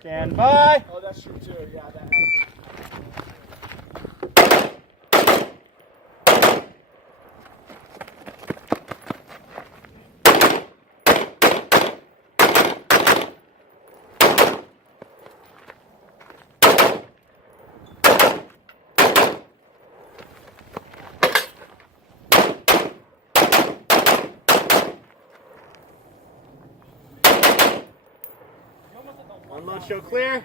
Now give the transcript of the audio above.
Stand by. Oh, that's true too. Yeah, that happens. Unload, show clear.